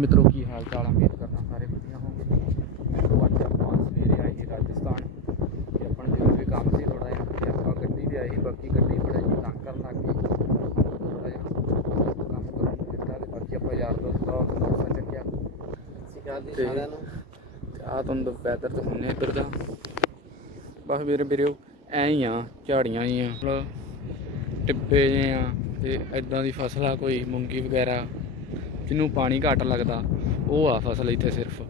ਮਿੱਤਰੋ ਕੀ ਹਾਲ ਚਾਲ ਆ ਉਮੀਦ ਕਰਦਾ ਸਾਰੇ ਵਧੀਆ ਹੋਣਗੇ। ਅੱਜ ਆਪਾਂ ਸਵੇਰੇ ਆਏ ਸੀ ਰਾਜਸਥਾਨ ਤੇ ਆਪਾਂ ਨੂੰ ਜ਼ਰੂਰੀ ਕੰਮ ਸੀ ਥੋੜਾ ਜਿਹਾ ਤੇ ਆਪਾਂ ਗੱਡੀ ਤੇ ਆਏ ਸੀ ਬਾਕੀ ਗੱਡੀ ਥੋੜਾ ਜਿਹਾ ਤੰਗ ਕਰਨ ਲੱਗ ਗਈ। ਥੋੜਾ ਜਿਹਾ ਕੰਮ ਕਰਨ ਨੂੰ ਦਿੱਤਾ ਤੇ ਬਾਕੀ ਆਪਾਂ ਯਾਰ ਦੋਸਤ ਦਾ ਦੋਸਤਾਂ ਚੱਕਿਆ। ਸਿਕਾ ਦੀ ਤੇ- ਸਾਰਿਆਂ ਨੂੰ। ਆ ਤੁਹਾਨੂੰ ਵੈਦਰ ਦਿਖਾਉਂਦੇ ਇੱਧਰ ਦਾ। ਬਸ ਵੀਰੇ ਵੀਰਿਓ ਐਂ ਹੀ ਆ ਝਾੜੀਆਂ ਹੀ ਆ ਟਿੱਬੇ ਜਿਹੇ ਆ ਤੇ ਐਦਾਂ ਦੀ ਫਸਲ ਆ ਕੋਈ ਮੂੰਗੀ ਵਗੈਰਾ। ਜਿਹਨੂੰ ਪਾਣੀ ਘੱਟ ਲੱਗਦਾ, ਉਹ ਆ ਫਸਲ ਇੱਥੇ ਸਿਰਫ।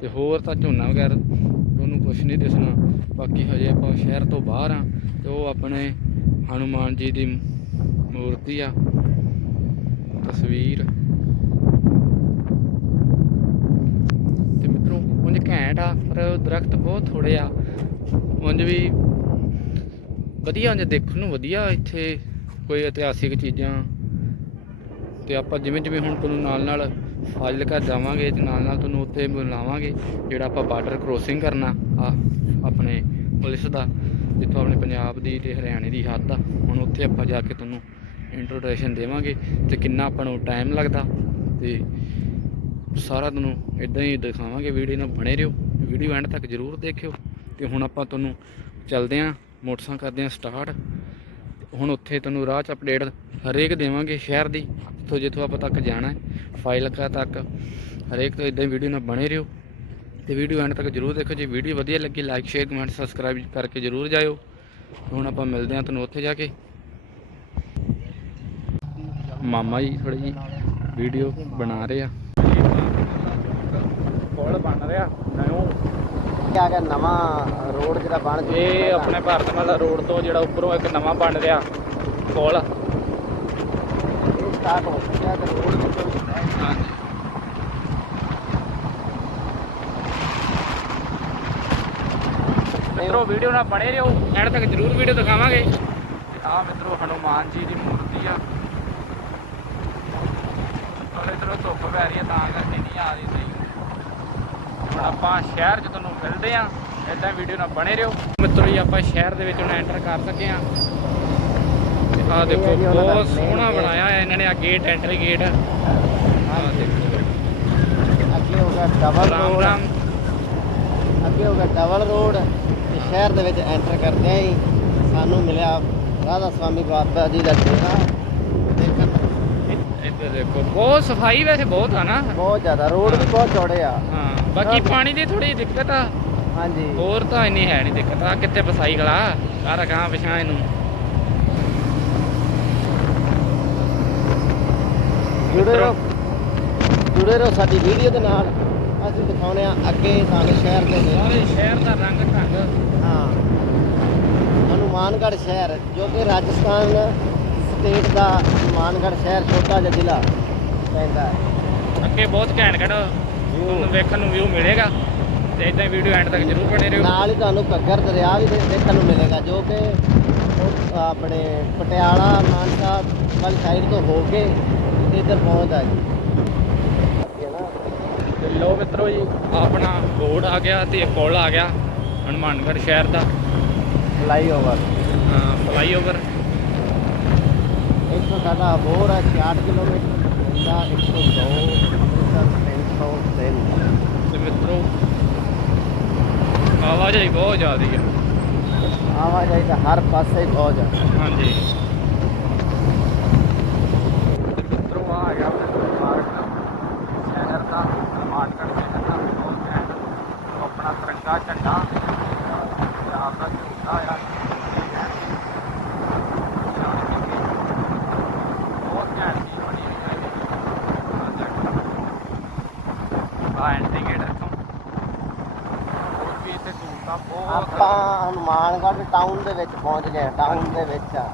ਤੇ ਹੋਰ ਤਾਂ ਝੋਨਾ ਵਗੈਰਾ ਤੁਹਾਨੂੰ ਕੁਝ ਨਹੀਂ ਦਿਸਣਾ। ਬਾਕੀ ਹਜੇ ਆਪਾਂ ਸ਼ਹਿਰ ਤੋਂ ਬਾਹਰ ਆ ਤੇ ਉਹ ਆਪਣੇ ਹਨੂਮਾਨ ਜੀ ਦੀ ਮੂਰਤੀ ਆ। ਤਸਵੀਰ। ਤੇ ਮਿੱਤਰੋ, ਉਂਝ ਘੈਂਟ ਆ, ਪਰ ਦਰਖਤ ਬਹੁਤ ਥੋੜੇ ਆ। ਉਂਝ ਵੀ ਵਧੀਆ, ਉਂਝ ਦੇਖਣ ਨੂੰ ਵਧੀਆ ਇੱਥੇ ਕੋਈ ਇਤਿਹਾਸਿਕ ਚੀਜ਼ਾਂ ਤੇ ਆਪਾਂ ਜਿਵੇਂ ਜਿਵੇਂ ਹੁਣ ਤੁਹਾਨੂੰ ਨਾਲ ਨਾਲ ਫਾਜ਼ਿਲਕਾ ਜਾਵਾਂਗੇ ਤੇ ਨਾਲ ਨਾਲ ਤੁਹਾਨੂੰ ਉੱਥੇ ਬੁਲਾਵਾਂਗੇ, ਜਿਹੜਾ ਆਪਾਂ ਬਾਰਡਰ ਕ੍ਰੋਸਿੰਗ ਕਰਨਾ ਆ, ਆਪਣੇ ਪੁਲਿਸ ਦਾ, ਜਿੱਥੋਂ ਆਪਣੇ ਪੰਜਾਬ ਦੀ ਤੇ ਹਰਿਆਣੇ ਦੀ ਹੱਦ ਆ, ਹੁਣ ਉੱਥੇ ਆਪਾਂ ਜਾ ਕੇ ਤੁਹਾਨੂੰ ਇੰਟਰੋਡਕਸ਼ਨ ਦੇਵਾਂਗੇ ਤੇ ਕਿੰਨਾ ਆਪਾਂ ਨੂੰ ਟਾਈਮ ਲੱਗਦਾ ਤੇ ਸਾਰਾ ਤੁਹਾਨੂੰ ਇਦਾਂ ਹੀ ਦਿਖਾਵਾਂਗੇ ਵੀਡੀਓ ਨਾਲ ਬਣੇ ਰਹੋ ਵੀਡੀਓ ਐਂਡ ਤੱਕ ਜ਼ਰੂਰ ਦੇਖਿਓ ਤੇ ਹੁਣ ਆਪਾਂ ਤੁਹਾਨੂੰ ਚੱਲਦੇ ਆਂ ਮੋਟਰਸਾਈਕਲ ਕਰਦੇ ਆਂ ਸਟਾਰਟ ਹੁਣ ਉੱਥੇ ਤੁਹਾਨੂੰ ਰਾਹ 'ਚ ਅਪਡੇਟ ਹਰੇਕ ਦੇਵਾਂਗੇ ਸ਼ਹਿਰ ਦੀ, ਜਿੱਥੋਂ ਜਿੱਥੋਂ ਆਪਾਂ ਤੱਕ ਜਾਣਾ ਹੈ ਫਾਈਲਕਾ ਤੱਕ, ਹਰੇਕ ਤੋਂ ਇਦਾਂ ਹੀ ਵੀਡੀਓ ਨਾਲ ਬਣੇ ਰਹੋ। ਤੇ ਵੀਡੀਓ ਐਂਡ ਤੱਕ ਜ਼ਰੂਰ ਦੇਖੋ, ਜੇ ਵੀਡੀਓ ਵਧੀਆ ਲੱਗੀ ਲਾਈਕ ਸ਼ੇਅਰ ਕਮੈਂਟ ਸਬਸਕ੍ਰਾਈਬ ਕਰਕੇ ਜ਼ਰੂਰ ਜਾਇਓ। ਹੁਣ ਆਪਾਂ ਮਿਲਦੇ ਹਾਂ ਤੁਹਾਨੂੰ ਉੱਥੇ ਜਾ ਕੇ। ਮਾਮਾ ਜੀ ਥੋੜੀ ਜੀ ਵੀਡੀਓ ਬਣਾ ਰਹੇ ਆ ਪੁਲ ਬਣ ਰਿਹਾ ਨਵਾਂ ਇਹ ਆ ਗਿਆ ਨਵਾਂ ਰੋਡ ਜਿਹੜਾ ਬਣ ਚੁੱਕਾ ਇਹ ਆਪਣੇ ਭਾਰਤਮਾਲਾ ਰੋਡ ਤੋਂ ਜਿਹੜਾ ਉੱਪਰੋਂ ਇੱਕ ਨਵਾਂ ਬਣ ਰਿਹਾ ਪੁਲ ਸਟਾਰਟ ਹੋ ਤੇ ਰੋਡ ਮਿੱਤਰੋ ਵੀਡੀਓ ਨਾਲ ਬਣੇ ਰਹੋ। ਐਂਡ ਤੱਕ ਜ਼ਰੂਰ ਵੀਡੀਓ ਦਿਖਾਵਾਂਗੇ। ਆ ਮਿੱਤਰੋ ਹਨੂਮਾਨ ਜੀ ਦੀ ਮੂਰਤੀ ਆ। ਇਧਰੋਂ ਧੁੱਪ ਪੈ ਰਹੀ ਹੈ ਤਾਂ ਕਰਕੇ ਨਹੀਂ ਆ ਰਹੀ ਸਹੀ। ਹੁਣ ਆਪਾਂ ਸ਼ਹਿਰ 'ਚ ਤੁਹਾਨੂੰ ਮਿਲਦੇ ਆ ਇਦਾਂ ਵੀਡੀਓ ਨਾਲ ਬਣੇ ਰਹੋ। ਮਿੱਤਰੋ ਜੀ ਆਪਾਂ ਸ਼ਹਿਰ ਦੇ ਵਿੱਚ ਹੁਣ ਐਂਟਰ ਕਰ ਸਕੇ ਆ ਆ ਦੇਖੋ ਬਹੁਤ ਸੋਹਣਾ। ਬਣਾਇਆ ਹੈ ਇਹਨਾਂ ਨੇ ਆ ਗੇਟ ਐਂਟਰੀ ਗੇਟ ਆ ਦੇਖੋ। ਅੱਗੇ ਹੋ ਗਿਆ ਡਬਲ ਰੋਡ ਅੱਗੇ ਹੋ ਗਿਆ ਡਬਲ ਰੋਡ ਤੇ ਸ਼ਹਿਰ ਦੇ ਵਿੱਚ ਐਂਟਰ ਕਰਦੇ ਹੀ ਸਾਨੂੰ ਮਿਲਿਆ ਰਾਧਾ ਸਵਾਮੀ ਬਾਬਾ ਜੀ ਦਾ ਡੇਰਾ ਦੇਖੋ ਬਹੁਤ ਸਫ਼ਾਈ ਵੈਸੇ ਬਹੁਤ ਆ ਨਾ। ਬਹੁਤ ਜ਼ਿਆਦਾ ਰੋਡ ਵੀ ਬਹੁਤ ਚੌੜੇ ਆ। ਹਾਂ। ਬਾਕੀ ਪਾਣੀ ਦੀ ਥੋੜੀ ਦਿੱਕਤ ਆ। ਹਾਂਜੀ। ਹੋਰ ਤਾਂ ਇੰਨੀ ਹੈ ਨਹੀਂ ਦਿੱਕਤ। ਆ ਕਿੱਥੇ ਫਸਾਈ ਗਲਾ? ਸਾਰਾ ਗਾਂ ਪਿਛਾਂ ਇਹਨੂੰ। ਜੁੜੇ ਰਹੋ। ਜੁੜੇ ਰਹੋ ਸਾਡੀ ਵੀਡੀਓ ਦੇ ਨਾਲ। ਅਸੀਂ ਦਿਖਾਉਨੇ ਆ ਅੱਗੇ ਤੁਹਾਨੂੰ ਸ਼ਹਿਰ ਦੇ ਸਾਰੇ ਸ਼ਹਿਰ ਦਾ ਰੰਗ ਢੰਗ। ਹਾਂ। ਹਨੂਮਾਨਗੜ੍ਹ ਸ਼ਹਿਰ ਜੋ ਕਿ ਰਾਜਸਥਾਨ ਸਟੇਟ ਦਾ ਹਨੂਮਾਨਗੜ੍ਹ ਸ਼ਹਿਰ ਛੋਟਾ ਜਿਹਾ ਜ਼ਿਲ੍ਹਾ ਪੈਂਦਾ ਹੈ। ਅੱਗੇ ਬਹੁਤ ਘੈਂਟ ਘੈਂਟ ਤੁਹਾਨੂੰ ਵੇਖਣ ਨੂੰ ਵਿਊ ਮਿਲੇਗਾ ਤੇ ਇਦਾਂ ਹੀ ਵੀਡੀਓ ਐਂਡ ਤੱਕ ਜ਼ਰੂਰ ਬਣੇ ਰਹੋ। ਨਾਲ ਹੀ ਤੁਹਾਨੂੰ ਘੱਗਰ ਦਰਿਆ ਵੀ ਦੇਖਣ ਨੂੰ ਮਿਲੇਗਾ ਜੋ ਕਿ ਆਪਣੇ ਪਟਿਆਲਾ ਮਾਨਸਾ ਵਾਲੀ ਸਾਈਡ ਤੋਂ ਹੋ ਕੇ ਇੱਧਰ ਪਹੁੰਚਦਾ ਜੀ। ਲੋ ਮਿੱਤਰੋ ਜੀ ਆਪਣਾ ਬੋਰਡ ਆ ਗਿਆ ਤੇ ਇੱਕ ਪੁਲ ਆ ਗਿਆ ਹਨੂਮਾਨਗੜ੍ਹ ਸ਼ਹਿਰ ਦਾ। ਫਲਾਈਓਵਰ ਫਲਾਈਓਵਰ ਇੱਥੋਂ ਸਾਡਾ ਹੋਰ ਹੈ 66 ਕਿਲੋਮੀਟਰ ਦਾ 102 ਅੰਮ੍ਰਿਤਸਰ। 303 ਤੇ ਮਿੱਤਰੋ ਆਵਾਜਾਈ ਬਹੁਤ ਜ਼ਿਆਦੀ ਆ। ਆਵਾਜਾਈ ਤਾਂ ਹਰ ਪਾਸੇ ਹੀ ਬਹੁਤ ਜ਼ਿਆਦਾ। ਹਾਂਜੀ। ਮਿੱਤਰੋ ਆ ਗਿਆ ਆਪਣੇ ਪਾਰਕ ਸ਼ਹਿਰ ਦਾ ਮਾਰਕੀਟ ਸ਼ਹਿਰ ਦਾ ਬਹੁਤ ਘੈਂਟ ਉਹ ਆਪਣਾ ਤਿਰੰਗਾ ਝੰਡਾ ਪੰਜਾਬ ਦਾ ਝੰਡਾ ਆ ਬਹੁਤ ਘੈਂਟ ਚੀਜ਼ ਬਣੀ ਹੋਈ ਹੈ ਇਹਦੀ। ਆ ਐਂਟਰੀ ਗੇਟ ਇੱਥੋਂ ਹੋਰ ਵੀ ਇੱਥੇ ਸਹੂਲਤਾਂ ਬਹੁਤ ਆਪਾਂ ਹਨੂਮਾਨਗੜ੍ਹ ਟਾਊਨ ਦੇ ਗਏ ਟਾਊਨ ਦੇ ਵਿੱਚ ਆ।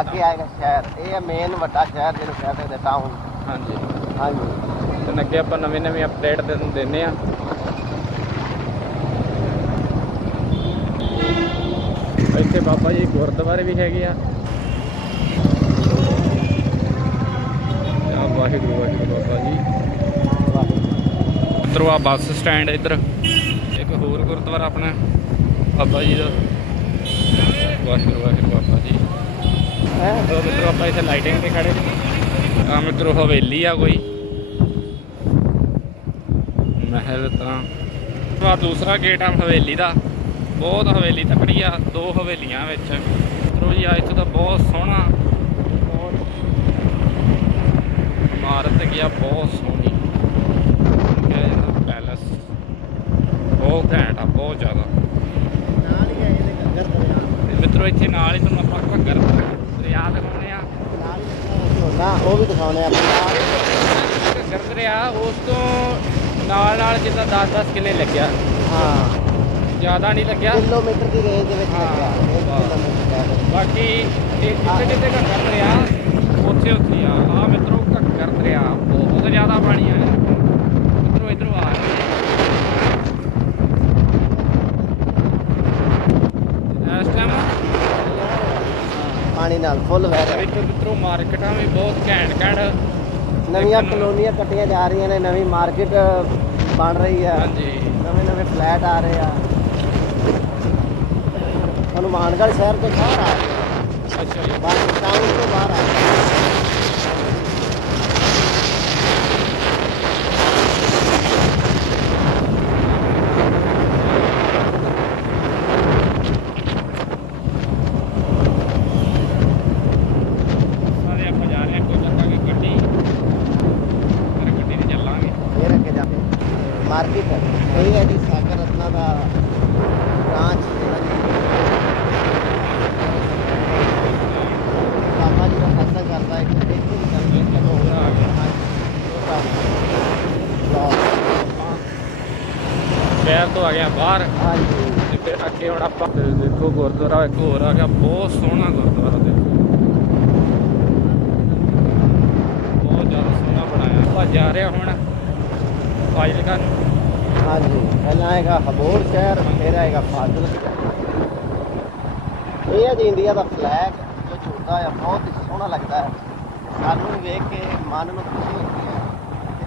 ਅੱਗੇ ਆਏਗਾ ਸ਼ਹਿਰ। ਇਹ ਹੈ ਮੇਨ ਵੱਡਾ ਸ਼ਹਿਰ ਜਿਹਨੂੰ ਕਹਿ ਸਕਦੇ ਟਾਊਨ ਹਾਂਜੀ। ਹਾਂਜੀ। ਤੇ ਅੱਗੇ ਆਪਾਂ ਨਵੇਂ ਨਵੇਂ ਅਪਡੇਟ ਤੁਹਾਨੂੰ ਦਿੰਨੇ ਆ ਇੱਥੇ ਬਾਬਾ ਜੀ ਗੁਰਦੁਆਰੇ ਵੀ ਹੈਗੇ ਆ। ਆ ਵਾਹਿਗੁਰੂ ਵਾਹਿਗੁਰੂ ਬਾਬਾ ਜੀ। ਮਿੱਤਰੋ ਆ ਬੱਸ ਸਟੈਂਡ ਇੱਧਰ। ਇੱਕ ਹੋਰ ਗੁਰਦੁਆਰਾ ਆਪਣਾ। ਬਾਬਾ ਜੀ ਦਾ। ਵਾਹਿਗੁਰੂ ਵਾਹਿਗੁਰੂ ਬਾਬਾ ਜੀ। ਹੈ? ਦੋ ਮਿੱਤਰੋ ਆਪਾਂ ਇੱਥੇ ਲਾਈਟਿੰਗ ਤੇ ਖੜੇ ਆ ਮਿੱਤਰੋ ਹਵੇਲੀ ਆ ਕੋਈ। ਮਹਿਲ ਤਾਂ ਆ ਦੂਸਰਾ ਗੇਟ ਆ ਹਵੇਲੀ ਦਾ। ਬਹੁਤ ਹਵੇਲੀ ਤਕੜੀ ਆ ਦੋ ਹਵੇਲੀਆਂ ਵਿੱਚ। ਮਿੱਤਰੋ ਜੀ ਆ ਇੱਥੇ ਤਾਂ ਬਹੁਤ ਸੋਹਣਾ ਬਹੁਤ ਇਮਾਰਤ ਗਿਆ ਬਹੁਤ ਸੋਹਣੀ। ਕਹਿੰਦੇ ਪੈਲਸ ਬਹੁਤ ਘੈਂਟ ਆ ਬਹੁਤ ਜ਼ਿਆਦਾ। ਮਿੱਤਰੋ ਇੱਥੇ ਨਾਲ ਹੀ ਤੁਹਾਨੂੰ ਆਪਾਂ ਘੱਗਰ ਦਰਿਆ ਦਿਖਾਉਣੇ ਆ। ਝੋਨਾ ਉਹ ਵੀ ਦਿਖਾਉਣੇ ਆ ਘੱਗਰ ਦਰਿਆ ਉਸ ਤੋਂ ਨਾਲ ਨਾਲ ਜਿੱਦਾਂ 10-10 ਕਿੱਲੇ ਲੱਗਿਆ। ਹਾਂ। ਜ਼ਿਆਦਾ ਨਹੀਂ ਲੱਗਿਆ। ਕਿਲੋਮੀਟਰ ਦੀ ਰੇਂਜ ਦੇ ਵਿੱਚ ਲੱਗਿਆ। ਬਾਕੀ ਜਿੱਥੇ ਜਿੱਥੇ ਘੱਗਰ ਦਰਿਆ ਉੱਥੇ ਉੱਥੇ ਆ। ਆ ਮਿੱਤਰੋ ਘੱਗਰ ਦਰਿਆ ਬਹੁਤ ਜ਼ਿਆਦਾ ਪਾਣੀ ਆ ਮਿੱਤਰੋ ਇਧਰੋਂ ਆ ਇਸ ਟਾਈਮ ਪਾਣੀ ਨਾਲ ਫੁੱਲ ਵਹਿ ਰਿਹਾ ਇੱਥੇ ਮਿੱਤਰੋ ਮਾਰਕੀਟਾਂ ਵੀ ਬਹੁਤ ਘੈਂਟ ਘੈਂਟ। ਨਵੀਆਂ ਕਲੋਨੀਆਂ ਕੱਟੀਆਂ ਜਾ ਰਹੀਆਂ ਨੇ ਨਵੀਂ ਮਾਰਕੀਟ ਬਣ ਰਹੀ ਆ ਹਾਂਜੀ। ਨਵੇਂ ਨਵੇਂ ਫਲੈਟ ਆ ਰਹੇ ਆ। ਹਨੂਮਾਨਗੜ੍ਹ ਸ਼ਹਿਰ ਤੋਂ ਬਾਹਰ ਆ ਅੱਛਾ ਜੀ। ਬਾਹਰ ਟਾਊਨ ਤੋਂ ਬਾਹਰ ਆ ਰਹੇ ਆ। ਸਾਰੇ ਆਪਾਂ ਜਾ ਰਹੇ ਹਾਂ ਕੋਈ ਚੱਕਾਂਗੇ ਗੱਡੀ ਫਿਰ ਗੱਡੀ ਤੇ ਚੱਲਾਂਗੇ ਫੇਰ ਅੱਗੇ ਜਾ ਕੇ ਮਾਰਕੀਟ ਇਹ ਹੈ ਜੀ ਸਾਗਰ ਰਤਨਾ ਦਾ ਬ੍ਰਾਂਚ ਬਾਬਾ ਜੀ ਦਾ ਖਾਸਾ ਕਰਦਾ ਇੱਕ ਦੇਖੋ ਕਰਕੇ ਚਲੋ ਹੋਰ ਆ ਗਿਆ। ਸ਼ਹਿਰ ਤੋਂ ਆ ਗਿਆ ਬਾਹਰ। ਹਾਂਜੀ ਤੇ ਫਿਰ ਅੱਗੇ ਹੁਣ ਆਪਾਂ ਦੇਖੋ ਗੁਰਦੁਆਰਾ ਇੱਕ ਹੋਰ ਆ ਗਿਆ ਬਹੁਤ ਸੋਹਣਾ ਗੁਰਦੁਆਰਾ ਦੇਖੋ। ਬਹੁਤ ਜ਼ਿਆਦਾ ਸੋਹਣਾ ਬਣਾਇਆ। ਆਪਾਂ ਜਾ ਰਹੇ ਹੁਣ ਫਾਜ਼ਿਲਕਾ ਨੂੰ। ਹਾਂਜੀ ਪਹਿਲਾਂ ਆਏਗਾ ਹਬੋਰ ਸ਼ਹਿਰ ਫਿਰ ਆਏਗਾ ਫਾਜ਼ਿਲਕਾ। ਇਹ ਹੈ ਜੀ ਇੰਡੀਆ ਦਾ ਫਲੈਗ ਜੋ ਝੂਲਦਾ ਹੈ ਬਹੁਤ ਹੀ ਸੋਹਣਾ ਲੱਗਦਾ ਹੈ। ਸਾਨੂੰ ਵੇਖ ਕੇ ਮਨ ਨੂੰ ਖੁਸ਼ੀ ਹੁੰਦੀ ਹੈ।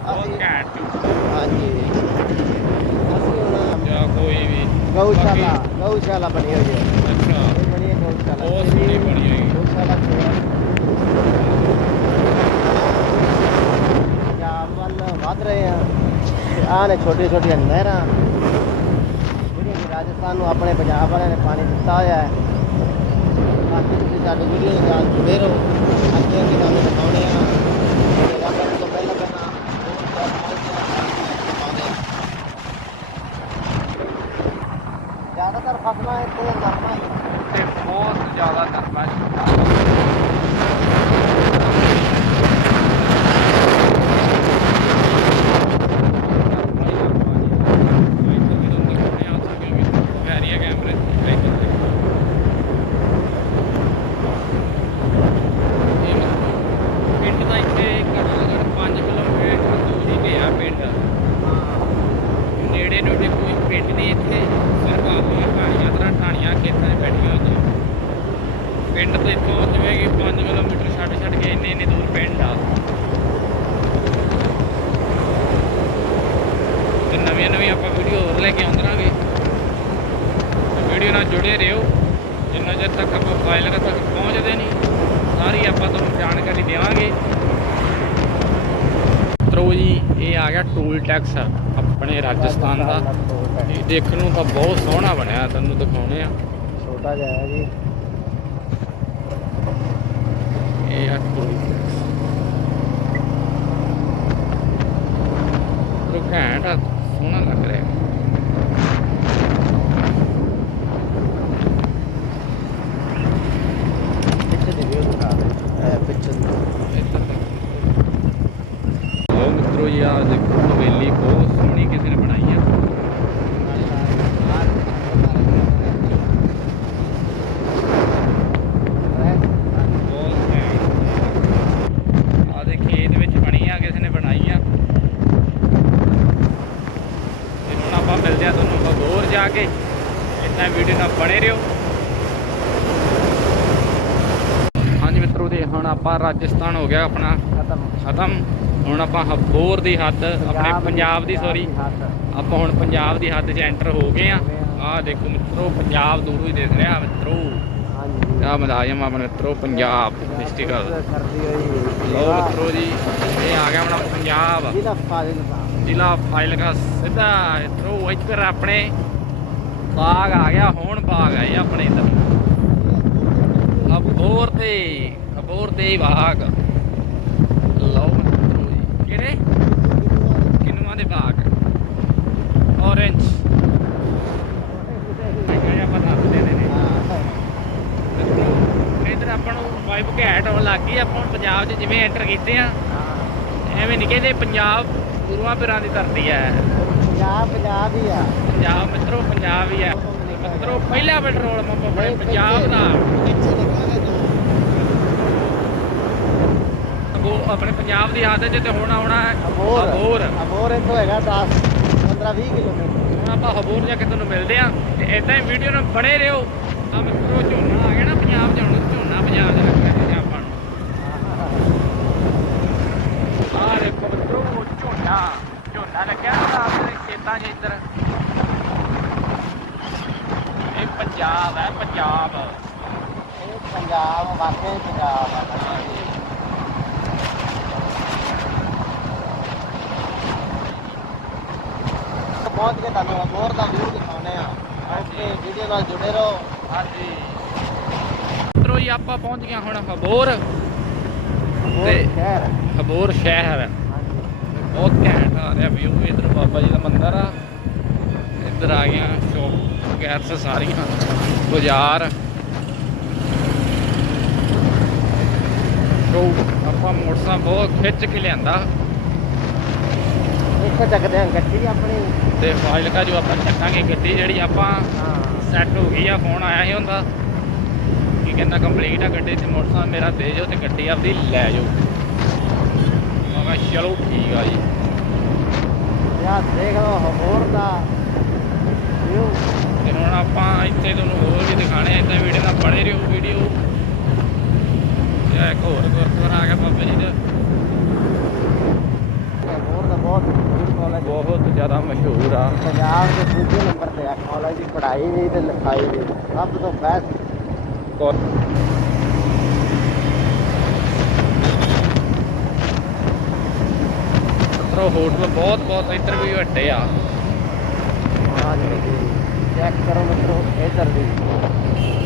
ਬਹੁਤ ਘੈਂਟ। ਹਾਂਜੀ। ਜਾਂ ਕੋਈ ਵੀ ਗਊਸ਼ਾਲਾ ਬਾਕੀ- ਗਊਸ਼ਾਲਾ ਬਣੀ ਹੋਈ ਹੈ। ਅੱਛਾ। ਇਹ ਬਣੀ ਹੈ ਗਊਸ਼ਾਲਾ। ਬਹੁਤ ਸੋਹਣੀ ਬਣੀ ਹੋਈ ਹੈ। ਗਊਸ਼ਾਲਾ ਪੰਜਾਬ ਵੱਲ ਵੱਧ ਰਹੇ ਆ ਤੇ ਆਹ ਨੇ ਛੋਟੀਆਂ ਛੋਟੀਆਂ ਨਹਿਰਾਂ। ਜਿਹੜੀਆਂ ਕਿ ਰਾਜਸਥਾਨ ਨੂੰ ਆਪਣੇ ਪੰਜਾਬ ਵਾਲਿਆਂ ਨੇ ਪਾਣੀ ਦਿੱਤਾ ਹੋਇਆ ਹੈ। ਬਾਕੀ ਤੁਸੀਂ ਸਾਡੀ ਵੀਡੀਓ ਨਾਲ ਜੁੜੇ ਰਹੋ। ਅੱਗੇ ਅੱਗੇ ਤੁਹਾਨੂੰ ਦਿਖਾਉਣੇ ਆ ਤੇ ਰੱਬ ਤੋਂ ਪਹਿਲਾਂ ਪਹਿਲਾਂ ਹੋਰ ਬਹੁਤ ਪਾਉਂਦੇ ਆ ਜ਼ਿਆਦਾਤਰ ਫਸਲਾਂ ਇੱਥੇ ਨਰਮਾ ਹੀ। ਤੇ ਬਹੁਤ ਜ਼ਿਆਦਾ ਨਰਮਾ ਜੀ ਪਿੰਡ ਦਾ ਇੱਥੇ ਘੱਟੋ ਘੱਟ 5 ਕਿਲੋਮੀਟਰ ਦੂਰੀ ਤੇ ਆ ਪਿੰਡ ਨੇੜੇ ਨੇੜੇ ਕੋਈ ਪਿੰਡ ਨਹੀਂ ਇੱਥੇ ਸਿਰਫ ਆਪਣੀਆਂ ਢਾਣੀਆਂ ਤਰ੍ਹਾਂ ਢਾਣੀਆਂ ਖੇਤਾਂ 'ਚ ਬੈਠੀਆਂ ਹੋਈਆਂ ਪਿੰਡ ਤੋਂ ਇੱਥੋਂ ਜਿਵੇਂ ਕਿ 5 ਕਿਲੋਮੀਟਰ ਛੱਡ ਛੱਡ ਕੇ ਇੰਨੇ ਇੰਨੇ ਦੂਰ ਪਿੰਡ ਆ ਤੇ ਨਵੀਆਂ ਨਵੀਆਂ ਆਪਾਂ ਵੀਡੀਓ ਹੋਰ ਲੈ ਕੇ ਆਉਂਦੇ ਰਾਂਗੇ ਵੀਡੀਓ ਨਾਲ ਜੁੜੇ ਰਹੋ। ਜਿੰਨਾ ਚਿਰ ਤੱਕ ਆਪਾਂ ਫਾਈਲ ਤੱਕ ਪਹੁੰਚਦੇ ਨਹੀਂ ਸਾਰੀ ਆਪਾਂ ਤੁਹਾਨੂੰ ਜਾਣਕਾਰੀ ਦੇਵਾਂਗੇ। ਮਿੱਤਰੋ ਜੀ ਇਹ ਆ ਗਿਆ ਟੂਲ ਟੈਕਸ ਆਪਣੇ ਰਾਜਸਥਾਨ ਦਾ। ਇਹ ਦੇਖਣ ਨੂੰ ਤਾਂ ਬਹੁਤ ਸੋਹਣਾ ਬਣਿਆ ਤੁਹਾਨੂੰ ਦਿਖਾਉਣੇ ਆ। ਛੋਟਾ ਜਿਹਾ ਹੈ ਜੀ। ਇਹ ਆ ਟੂਲ ਟੈਕਸ ਲੋ ਘੈਂਟ ਆ। ਸੋਹਣਾ ਲੱਗ ਰਿਹਾ ਪਿੱਛੇ ਦੀ ਵੀਡੀਓ ਦਿਖਾ ਹੈ ਪਿੱਛੇ ਦੀ ਇੱਧਰ ਤੱਕ ਲੋ ਮਿੱਤਰੋ ਜੀ ਆ ਦੇਖੋ ਹਵੇਲੀ ਬਹੁਤ ਸੋਹਣੀ ਕਿਸੇ ਨੇ ਬਣਾਈ ਆ ਬਹੁਤ ਘੈਂਟ ਆ ਦੇ ਖੇਤ ਵਿੱਚ ਬਣੀ ਆ ਕਿਸੇ ਨੇ ਬਣਾਈ ਆ ਤੇ ਹੁਣ ਆਪਾਂ ਮਿਲਦੇ ਆ ਤੁਹਾਨੂੰ ਇਦਾਂ ਵੀਡੀਓ ਨਾਲ ਬਣੇ ਰਹੋ। ਹਾਂਜੀ ਮਿੱਤਰੋ ਦੇ ਹੁਣ ਆਪਾਂ ਰਾਜਸਥਾਨ ਹੋ ਗਿਆ ਆਪਣਾ। ਖਤਮ। ਖਤਮ। ਹੁਣ ਆਪਾਂ ਹਬੋਰ ਦੀ ਹੱਦ ਆਪਣੇ ਪੰਜਾਬ ਦੀ ਸੌਰੀ ਆਪਾਂ ਹੁਣ ਪੰਜਾਬ ਦੀ ਹੱਦ 'ਚ ਐਂਟਰ ਹੋ ਗਏ ਆ। ਆਹ ਦੇਖੋ ਮਿੱਤਰੋ ਪੰਜਾਬ ਦੂਰੋਂ ਹੀ ਦਿਖ ਰਿਹਾ ਮਿੱਤਰੋ। ਹਾਂਜੀ। ਆ ਮਲਾਜ਼ਮ ਆਪਣੇ ਮਿੱਤਰੋ ਪੰਜਾਬ ਡਿਸਟ੍ਰਿਕਟ ਲੋ ਮਿੱਤਰੋ ਜੀ ਇਹ ਆ ਗਿਆ ਆਪਣਾ ਪੰਜਾਬ। ਜ਼ਿਲ੍ਹਾ ਫਾਜ਼ਿਲਕਾ। ਜ਼ਿਲ੍ਹਾ ਫਾਜ਼ਿਲਕਾ ਸਿੱਧਾ ਮਿੱਤਰੋ ਇੱਧਰ ਆਪਣੇ ਬਾਗ ਆ ਗਿਆ ਹੁਣ ਬਾਗ ਆ ਇਹ ਆਪਣੇ ਇੱਧਰ। ਅਬੋਰ ਤੇ ਅਬੋਰ ਤੇ ਬਾਗ। ਲਓ ਕਿਹੜੇ? ਕਿੰਨੂਆਂ ਦੇ ਬਾਗ? ਔਰੇਂਜ ਆਪਾਂ ਨੂੰ। ਵਾਈਬ ਘੈਂਟ ਆਉਣ ਲੱਗ ਗਈ ਆਪਾਂ ਹੁਣ ਪੰਜਾਬ 'ਚ ਜਿਵੇਂ ਐਂਟਰ ਕੀਤੇ ਆ ਐਵੇਂ ਨਹੀਂ ਕਹਿੰਦੇ ਪੰਜਾਬ ਗੁਰੂਆਂ ਪੀਰਾਂ ਦੀ ਧਰਤੀ ਹੈ। ਪੰਜਾਬ ਪੰਜਾਬ ਹੀ ਆ। ਪੰਜਾਬ ਮਿੱਤਰੋ ਪੰਜਾਬ ਹੀ ਹੈ ਮਿੱਤਰੋ ਪਹਿਲਾ ਪੈਟਰੋਲ ਪੰਪ ਆਪਣੇ ਪੰਜਾਬ ਦਾ। ਉਹ ਆਪਣੇ ਪੰਜਾਬ ਦੀ 'ਚ ਤੇ ਹੁਣ ਆਉਣਾ ਹੈ। ਅਬੋਰ ਅਬੋਰ ਇੱਥੋਂ ਹੈਗਾ 10 15 20 ਕਿਲੋਮੀਟਰ। ਹੁਣ ਆਪਾਂ ਹਬੋਰ ਜਾ ਕੇ ਤੁਹਾਨੂੰ ਮਿਲਦੇ ਆ ਤੇ ਇਦਾਂ ਹੀ ਵੀਡੀਓ ਨਾਲ ਬਣੇ ਰਹੋ। ਆ ਮਿੱਤਰੋ ਝੋਨਾ ਆ ਗਿਆ ਨਾ ਪੰਜਾਬ ਹੁਣ ਝੋਨਾ ਪੰਜਾਬ ਦੇ ਲੱਗਿਆ ਤੇ ਆਪਾਂ ਨੂੰ। ਆ ਦੇਖੋ ਮਿੱਤਰੋ ਝੋਨਾ। ਝੋਨਾ ਲੱਗਿਆ ਨਾ ਆਪਣੇ ਖੇਤਾਂ 'ਚ ਇੱਧਰ। ਇਹ ਪੰਜਾਬ ਹੈ ਪੰਜਾਬ। ਇਹ ਪੰਜਾਬ ਵਾਕਈ ਪੰਜਾਬ ਆ ਪਹੁੰਚ ਕੇ ਤੁਹਾਨੂੰ ਅਬੋਰ ਦਾ ਵਿਊ ਦਿਖਾਉਣੇ ਆ ਓਕੇ ਵੀਡੀਓ ਨਾਲ ਜੁੜੇ ਰਹੋ। ਹਾਂਜੀ। ਮਿੱਤਰੋ ਜੀ ਆਪਾਂ ਪਹੁੰਚ ਗਏ ਹੁਣ ਹਬੋਰ ਤੇ- ਸ਼ਹਿਰ। ਹਬੋਰ ਸ਼ਹਿਰ। ਬਹੁਤ ਘੈਂਟ ਆ ਰਿਹਾ ਵਿਊ ਇਧਰ ਬਾਬਾ ਜੀ ਦਾ ਮੰਦਿਰ ਆ। ਇੱਧਰ ਆ ਗਿਆ ਸ਼ੋਪ ਗੈਰਸ ਸਾਰੀਆਂ ਬਾਜ਼ਾਰ। ਸੋ ਆਪਾਂ ਮੋਟਰਸਾਈਕਲ ਬਹੁਤ ਖਿੱਚ ਕੇ ਲਿਆਂਦਾ। ਇੱਥੇ ਚੱਕਦੇ ਹਾਂ ਗੱਡੀ ਆਪਣੀ। ਤੇ ਫਾਜ਼ਿਲਕਾ ਜੋ ਆਪਾਂ ਚੱਕਾਂਗੇ ਗੱਡੀ ਜਿਹੜੀ ਆਪਾਂ ਹਾਂ। ਸੈੱਟ ਹੋ ਗਈ ਆ ਫੋਨ ਆਇਆ ਸੀ ਹੁੰਦਾ ਕੀ ਕਹਿੰਦਾ ਕੰਪਲੀਟ ਆ ਗੱਡੀ ਤੇ ਮੋਟਰਸਾਈਕਲ ਮੇਰਾ ਦੇ ਜਾਓ ਤੇ ਗੱਡੀ ਆਪਦੀ ਲੈ ਜਾਓ। ਚਲੋ ਠੀਕ ਆ ਜੀ ਯਾਰ ਦੇਖ ਲਓ ਹਬੋਰ ਦਾ ਤੇ ਹੁਣ ਆਪਾਂ ਇੱਥੇ ਤੁਹਾਨੂੰ ਹੋਰ ਵੀ ਦਿਖਾਣੇ ਇਦਾਂ ਵੀਡੀਓ ਨਾਲ ਬਣੇ ਰਹੋ ਵੀਡੀਓ ਇਹ ਇੱਕ ਹੋਰ ਗੁਰਦੁਆਰਾ ਆ ਗਿਆ ਬਾਬਾ ਜੀ ਦਾ ਹਬੋਰ ਦਾ ਬਹੁਤ ਦੂਰ ਕਾਲਜ ਬਹੁਤ ਜ਼ਿਆਦਾ ਮਸ਼ਹੂਰ ਆ ਪੰਜਾਬ ਦੇ ਦੂਜੇ ਨੰਬਰ ਤੇ ਆ ਕਾਲਜ ਦੀ ਪੜ੍ਹਾਈ ਵੀ ਤੇ ਲਿਖਾਈ ਵੀ ਸਭ ਤੋਂ ਬੈਸਟ ਕੋ- ਮਿੱਤਰੋ ਹੋਟਲ ਬਹੁਤ ਬਹੁਤ ਇੱਧਰ ਵੀ ਵੱਡੇ ਆ। ਚੈੱਕ ਕਰੋ ਮਿੱਤਰੋ ਇੱਧਰ ਦੀ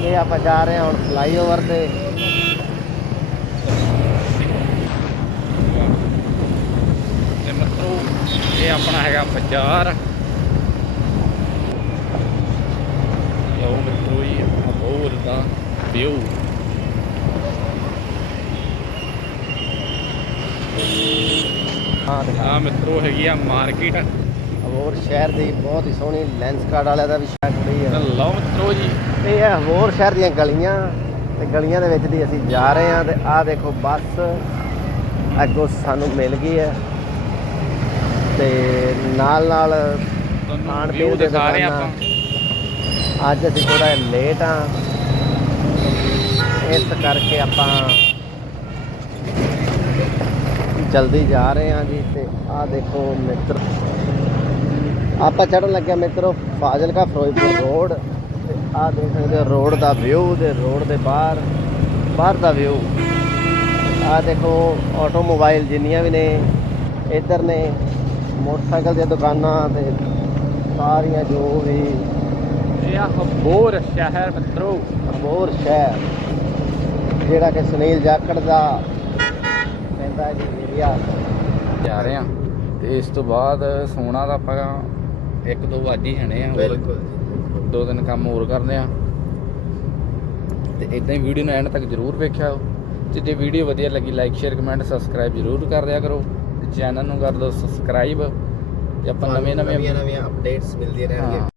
ਇਹ ਆਪਾਂ ਜਾ ਰਹੇ ਹਾਂ ਹੁਣ ਫਲਾਈਓਵਰ ਤੇ। ਤੇ ਮਿੱਤਰੋ ਇਹ ਆਪਣਾ ਹੈਗਾ ਬਾਜ਼ਾਰ। ਲਓ ਮਿੱਤਰੋ ਜੀ ਬਹੁਤ ਦਾ ਵਿਊ ਹਾਂ ਦਿਖਾ ਆ ਮਿੱਤਰੋ ਹੈਗੀ ਆ ਮਾਰਕੀਟ। ਹਬੋਰ ਸ਼ਹਿਰ ਦੀ ਬਹੁਤ ਹੀ ਸੋਹਣੀ ਲੈਂਸ ਕਾਰਡ ਵਾਲਿਆਂ ਦਾ ਵੀ ਸ਼ਾਇਦ ਖੜੀ ਹੈ ਲਓ ਮਿੱਤਰੋ ਜੀ। ਇਹ ਹੈ ਹਬੋਰ ਸ਼ਹਿਰ ਦੀਆਂ ਗਲੀਆਂ ਤੇ ਗਲੀਆਂ ਦੇ ਵਿੱਚ ਦੀ ਅਸੀਂ ਜਾ ਰਹੇ ਹਾਂ ਤੇ ਆਹ ਦੇਖੋ ਬੱਸ ਅੱਗੋਂ ਸਾਨੂੰ ਮਿਲ ਗਈ ਹੈ ਤੇ ਨਾਲ ਨਾਲ ਤੁਹਾਨੂੰ ਖਾਣ ਪੀਣ ਦੇ ਦਿਖਾ ਰਹੇ ਦੁਕਾਨਾਂ। ਆਪਾਂ। ਅੱਜ ਅਸੀਂ ਥੋੜਾ ਲੇਟ ਆ। ਇਸ ਕਰਕੇ ਆਪਾਂ ਜਲਦੀ ਜਾ ਰਹੇ ਹਾਂ ਜੀ ਤੇ ਆਹ ਦੇਖੋ ਮਿੱਤਰ। ਆਪਾਂ ਚੜਨ ਲੱਗਿਆ ਮਿੱਤਰੋ ਫਾਜ਼ਿਲਕਾ ਫਿਰੋਜ਼ਪੁਰ ਰੋਡ। ਤੇ ਆਹ ਦੇਖ ਸਕਦੇ ਹੋ ਰੋਡ ਦਾ ਵਿਊ ਤੇ ਰੋਡ ਦੇ ਬਾਹਰ ਬਾਹਰ ਦਾ ਵਿਊ ਆਹ ਦੇਖੋ ਆਟੋਮੋਬਾਈਲ ਜਿੰਨੀਆਂ ਵੀ ਨੇ ਇੱਧਰ ਨੇ ਮੋਟਰਸਾਈਕਲ ਦੀਆਂ ਦੁਕਾਨਾਂ ਤੇ ਸਾਰੀਆਂ ਜੋ ਵੀ ਇਹ ਆ ਹਬੋਰ ਸ਼ਹਿਰ ਮਿੱਤਰੋ। ਅਬੋਰ ਸ਼ਹਿਰ ਜਿਹੜਾ ਕਿ ਸੁਨੀਲ ਜਾਖੜ ਦਾ ਕਹਿੰਦਾ ਜੀ ਏਰੀਆ ਜਾ ਰਹੇ ਆ ਤੇ ਇਸ ਤੋਂ ਬਾਅਦ ਸੋਨਾ ਦਾ ਆਪਾਂ ਇੱਕ ਦੋ ਵੱਜ ਹੀ ਜਾਣੇ ਆ ਦੋ ਦਿਨ ਕੰਮ ਹੋਰ ਕਰਨੇ ਆ। ਤੇ ਇਦਾਂ ਹੀ ਵੀਡੀਓ ਨੂੰ ਐਂਡ ਤੱਕ ਜਰੂਰ ਵੇਖਿਓ ਤੇ ਜੇ ਵੀਡੀਓ ਵਧੀਆ ਲੱਗੀ ਲਾਈਕ ਸ਼ੇਅਰ ਕਮੈਂਟ ਸਬਸਕ੍ਰਾਈਬ ਜਰੂਰ ਕਰ ਦਿਆ ਕਰੋ। ਤੇ ਚੈਨਲ ਨੂੰ ਕਰ ਦਿਓ ਸਬਸਕ੍ਰਾਈਬ ਤੇ ਆਪਾਂ ਨਵੇਂ ਨਵੇਂ ਨਵੀਆਂ ਅਪਡੇਟਸ ਮਿਲਦੀਆਂ ਰਹਿਣਗੀਆਂ।